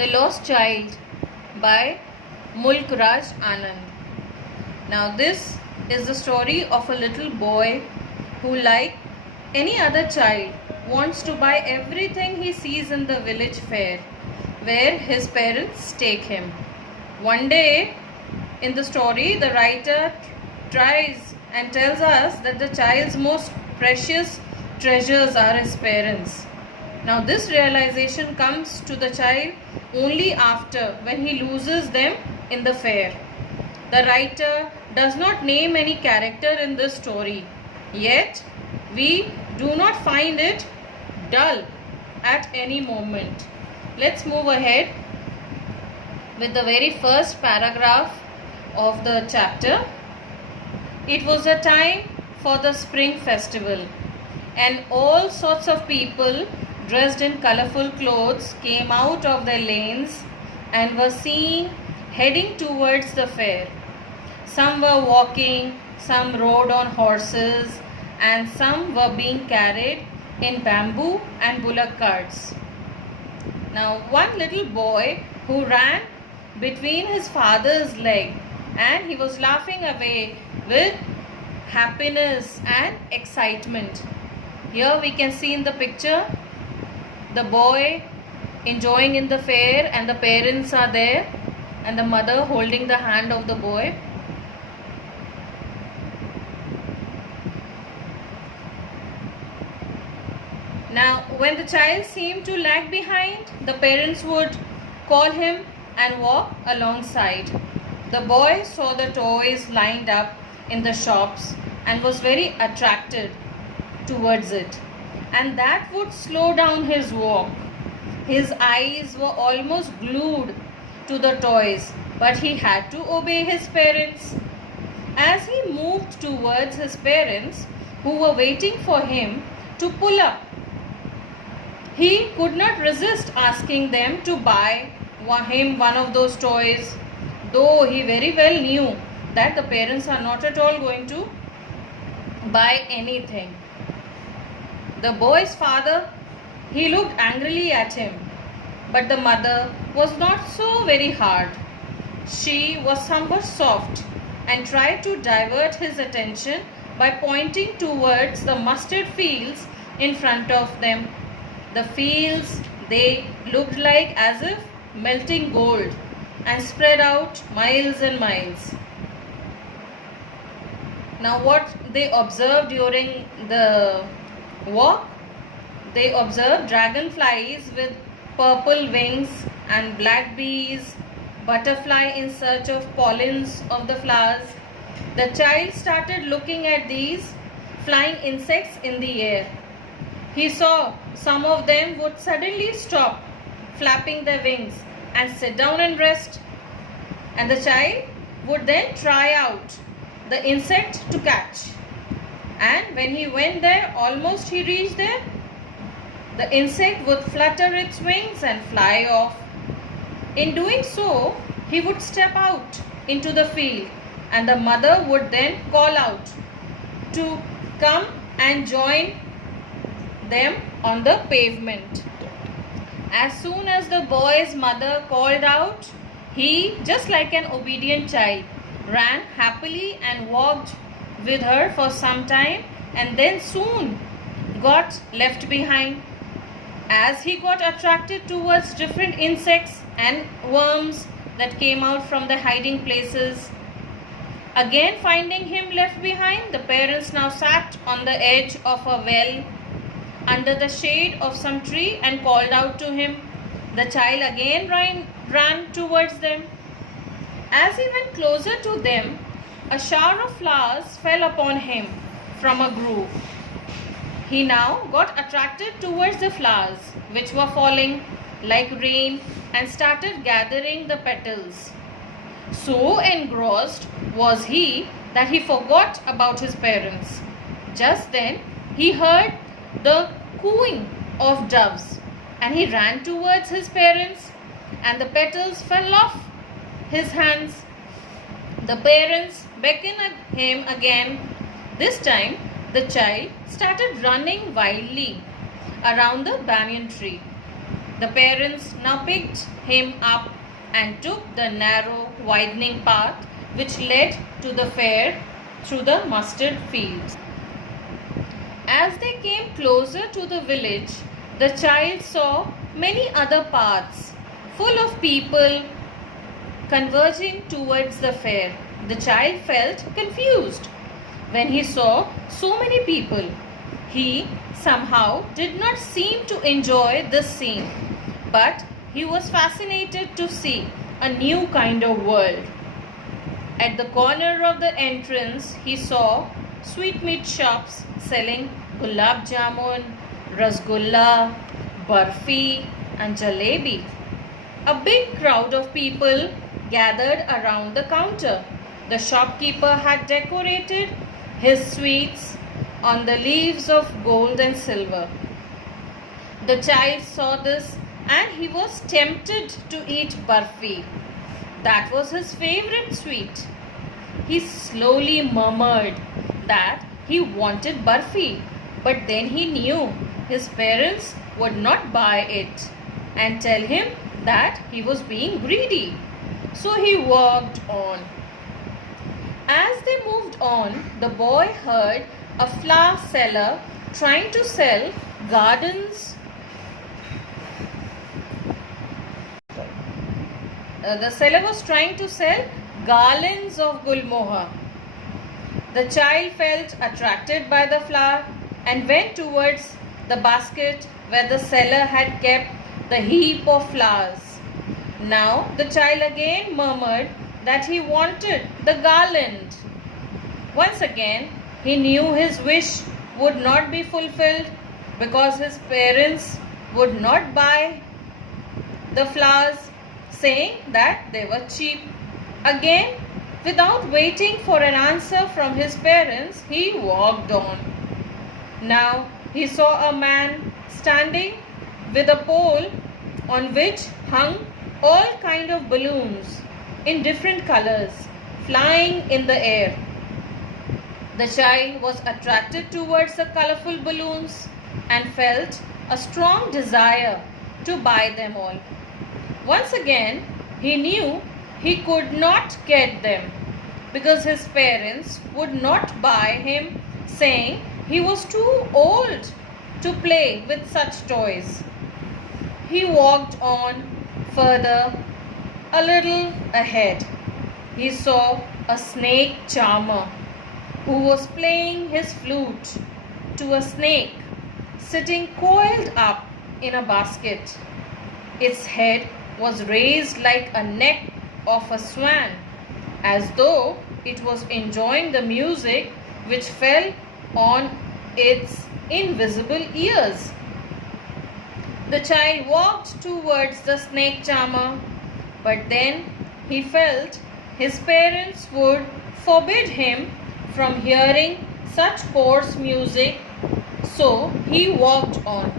The Lost Child by Mulk Raj Anand. Now this is the story of a little boy who, like any other child, wants to buy everything he sees in the village fair where his parents take him. One day in the story, the writer tries and tells us that the child's most precious treasures are his parents. Now this realization comes to the child only after when he loses them in the fair. The writer does not name any character in this story, yet we do not find it dull at any moment. Let's move ahead with the very first paragraph of the chapter. It was a time for the spring festival, and all sorts of people dressed in colorful clothes came out of their lanes and were seen heading towards the fair. Some were walking, some rode on horses, and some were being carried in bamboo and bullock carts. Now one little boy who ran between his father's leg, and he was laughing away with happiness and excitement. Here we can see in the picture the boy enjoying in the fair, and the parents are there, and the mother holding the hand of the boy. Now when the child seemed to lag behind, the parents would call him and walk alongside. The boy saw the toys lined up in the shops and was very attracted towards it, and that would slow down his walk. His eyes were almost glued to the toys, but he had to obey his parents. As he moved towards his parents, who were waiting for him to pull up, he could not resist asking them to buy him one of those toys, though he very well knew that the parents are not at all going to buy anything. The boy's father, he looked angrily at him, but the mother was not so very hard. She was somewhat soft and tried to divert his attention by pointing towards the mustard fields in front of them. The fields, they looked like as if melting gold and spread out miles and miles. Now what they observed during the walk, they observed dragonflies with purple wings and black bees, butterfly in search of pollens of the flowers. The child started looking at these flying insects in the air. He saw some of them would suddenly stop flapping their wings and sit down and rest, and the child would then try out the insect to catch. And when he went there, almost he reached there, the insect would flutter its wings and fly off. In doing so, he would step out into the field, and the mother would then call out to come and join them on the pavement. As soon as the boy's mother called out, he, just like an obedient child, ran happily and walked with her for some time, and then soon got left behind. As he got attracted towards different insects and worms that came out from the hiding places, again finding him left behind, the parents now sat on the edge of a well under the shade of some tree and called out to him. The child again ran towards them. As he went closer to them, a shower of flowers fell upon him from a grove. He now got attracted towards the flowers, which were falling like rain, and started gathering the petals. So engrossed was he that he forgot about his parents. Just then he heard the cooing of doves, and he ran towards his parents, and the petals fell off his hands. The parents beckoned him again. This time the child started running wildly around the banyan tree. The parents now picked him up and took the narrow, widening path which led to the fair through the mustard fields. As they came closer to the village, the child saw many other paths full of people converging towards the fair. The child felt confused when he saw so many people. He somehow did not seem to enjoy this scene, but he was fascinated to see a new kind of world. At the corner of the entrance, he saw sweetmeat shops selling gulab jamun, rasgulla, barfi, and jalebi. A big crowd of people gathered around the counter. The shopkeeper had decorated his sweets on the leaves of gold and silver. The child saw this and he was tempted to eat barfi. That was his favorite sweet. He slowly murmured that he wanted barfi, but then he knew his parents would not buy it and tell him that he was being greedy. So he walked on. As they moved on, the boy heard a flower seller trying to sell gardens. The seller was trying to sell garlands of gulmohar. The child felt attracted by the flower and went towards the basket where the seller had kept the heap of flowers. Now the child again murmured that he wanted the garland. Once again, he knew his wish would not be fulfilled because his parents would not buy the flowers, saying that they were cheap. Again, without waiting for an answer from his parents, he walked on. Now he saw a man standing with a pole on which hung all kind of balloons in different colors flying in the air. The child was attracted towards the colorful balloons and felt a strong desire to buy them all. Once again, he knew he could not get them because his parents would not buy him, saying he was too old to play with such toys. He walked on further. A little ahead, he saw a snake charmer who was playing his flute to a snake sitting coiled up in a basket. Its head was raised like a neck of a swan, as though it was enjoying the music which fell on its invisible ears. The child walked towards the snake charmer, but then he felt his parents would forbid him from hearing such coarse music, so he walked on.